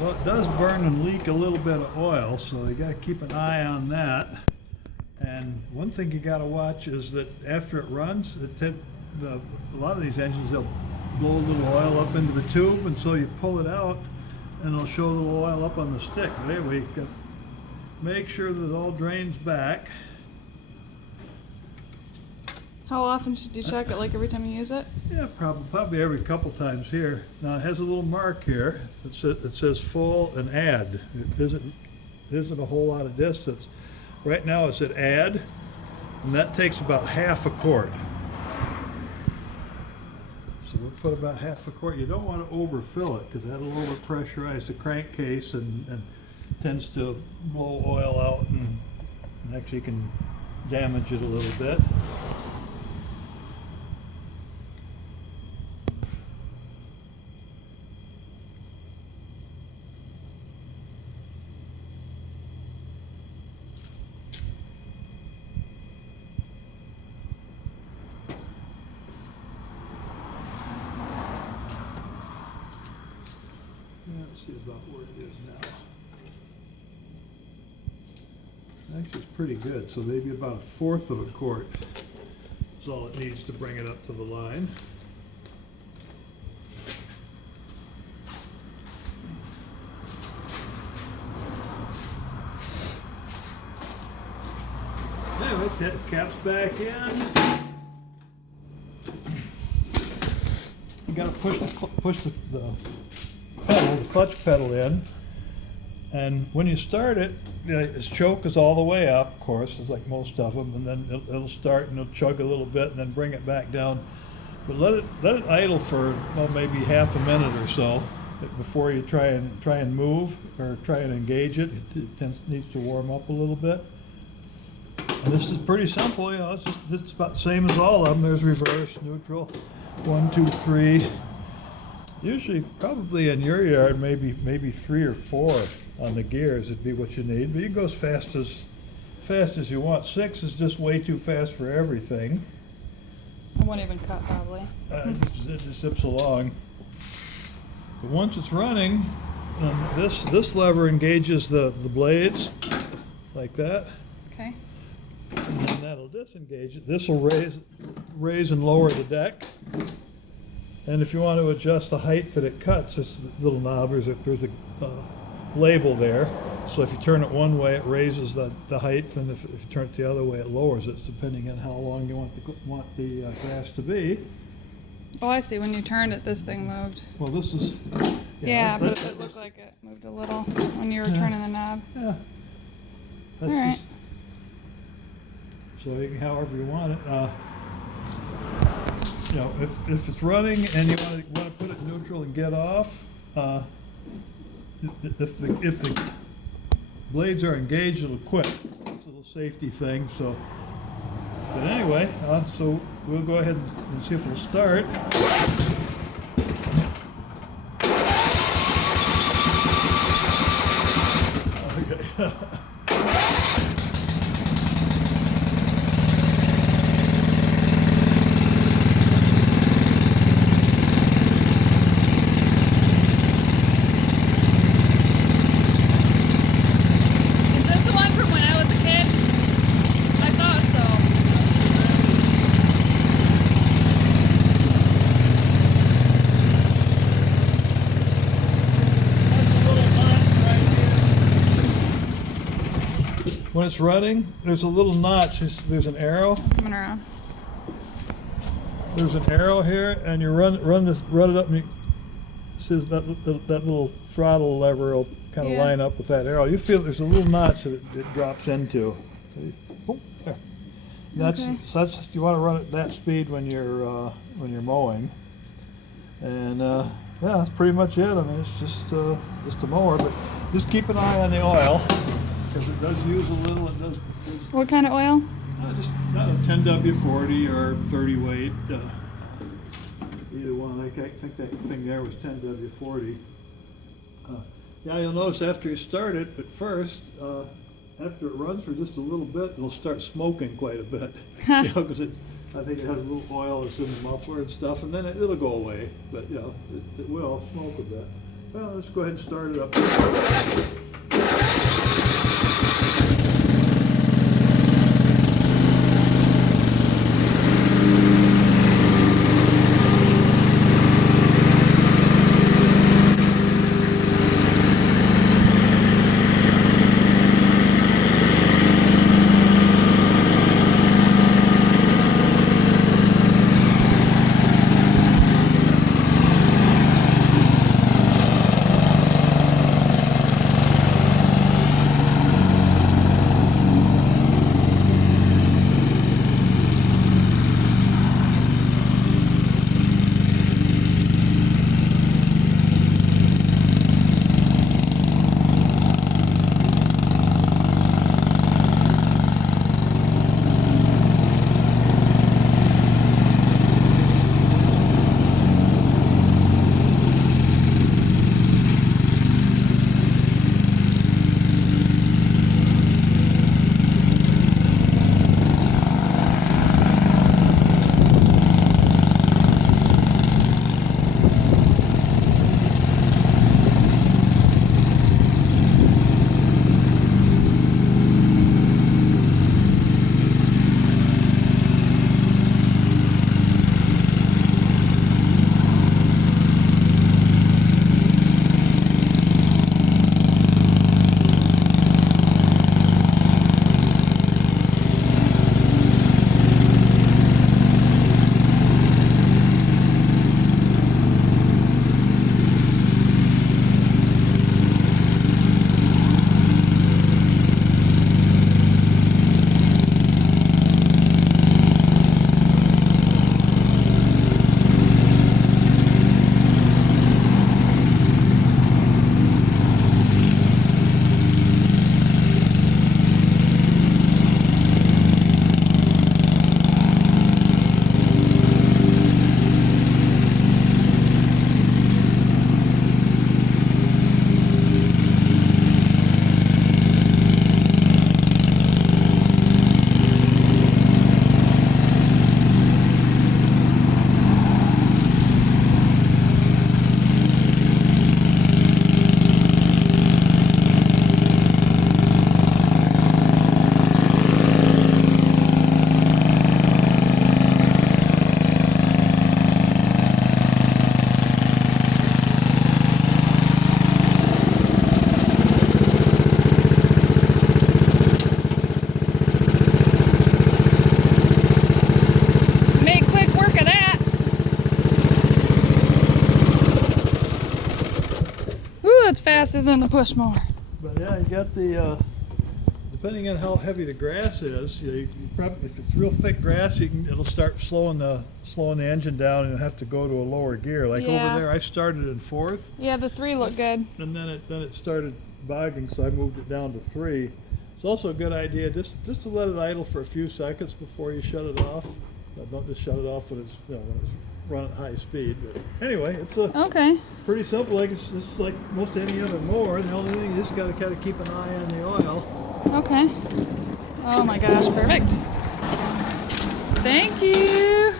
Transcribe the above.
Well, it does burn and leak a little bit of oil, so you got to keep an eye on that. And one thing you got to watch is that after it runs, a lot of these engines, they'll blow a little oil up into the tube, and so you pull it out and it'll show a little oil up on the stick. But anyway, you got to make sure that it all drains back. How often should you check it? Like every time you use it? Yeah, probably every couple times here. Now it has a little mark here that says full and add. It isn't a whole lot of distance. Right now it's at add, and that takes about half a quart. So we'll put about half a quart. You don't want to overfill it because that'll overpressurize the crankcase and tends to blow oil out and actually can damage it a little bit. Let's see about where it is now. Actually, it's pretty good. So maybe about 1/4 of a quart is all it needs to bring it up to the line. Anyway, that cap's back in. You got to push the pedal, the clutch pedal in, and when you start it, you know, its choke is all the way up, of course, it's like most of them, and then it'll start and it'll chug a little bit and then bring it back down. But let it idle for maybe half a minute or so before you try and move or try and engage it. It needs to warm up a little bit. And this is pretty simple, you know. It's about the same as all of them. There's reverse, neutral, 1, 2, 3. Usually, probably in your yard, maybe 3 or 4 on the gears would be what you need. But you can go as fast as you want. 6 is just way too fast for everything. I won't even cut probably. It just zips along. But once it's running, this lever engages the blades like that. Okay. And then that'll disengage it. This will raise and lower the deck. And if you want to adjust the height that it cuts, this little knob, there's a label there. So if you turn it one way, it raises the height, and if you turn it the other way, it lowers it, depending on how long you want the grass to be. Oh, I see. When you turned it, this thing moved. Well, this is... Yeah, but it looked like it moved a little when you were turning the knob. Yeah. That's all right. So you can, however you want it. You know, if it's running and you want to put it neutral and get off, if the blades are engaged, it'll quit. It's a little safety thing. So, but anyway, so we'll go ahead and see if it'll start. Okay. When it's running, there's a little notch. There's an arrow. Coming around. There's an arrow here, and you run it up, and it says that little throttle lever will kind of line up with that arrow. You feel there's a little notch that it drops into. Oh, there. That's you want to run at that speed when you're mowing, and yeah, that's pretty much it. I mean, it's just a mower, but just keep an eye on the oil. Because it does use a little, it does. What kind of oil? Just not a 10W40 or 30 weight. Either one. I think that thing there was 10W40. Yeah, you'll notice after you start it, at first, after it runs for just a little bit, it'll start smoking quite a bit. You know, because I think it has a little oil that's in the muffler and stuff, and then it'll go away. But you know, it will smoke a bit. Well, let's go ahead and start it up. It's faster than the push mower. But yeah, you got the, depending on how heavy the grass is, you probably, if it's real thick grass, it'll start slowing the engine down, and you'll have to go to a lower gear. Like Yeah. over there, I started in 4th, Yeah, the 3 look good. and then it started bogging, so I moved it down to 3. It's also a good idea just to let it idle for a few seconds before you shut it off. Don't just shut it off when it's running at high speed. But anyway, it's Okay. pretty simple. Like it's like most any other mower. The only thing you just got to kind of keep an eye on the oil. Okay. Oh my gosh, perfect. Thank you.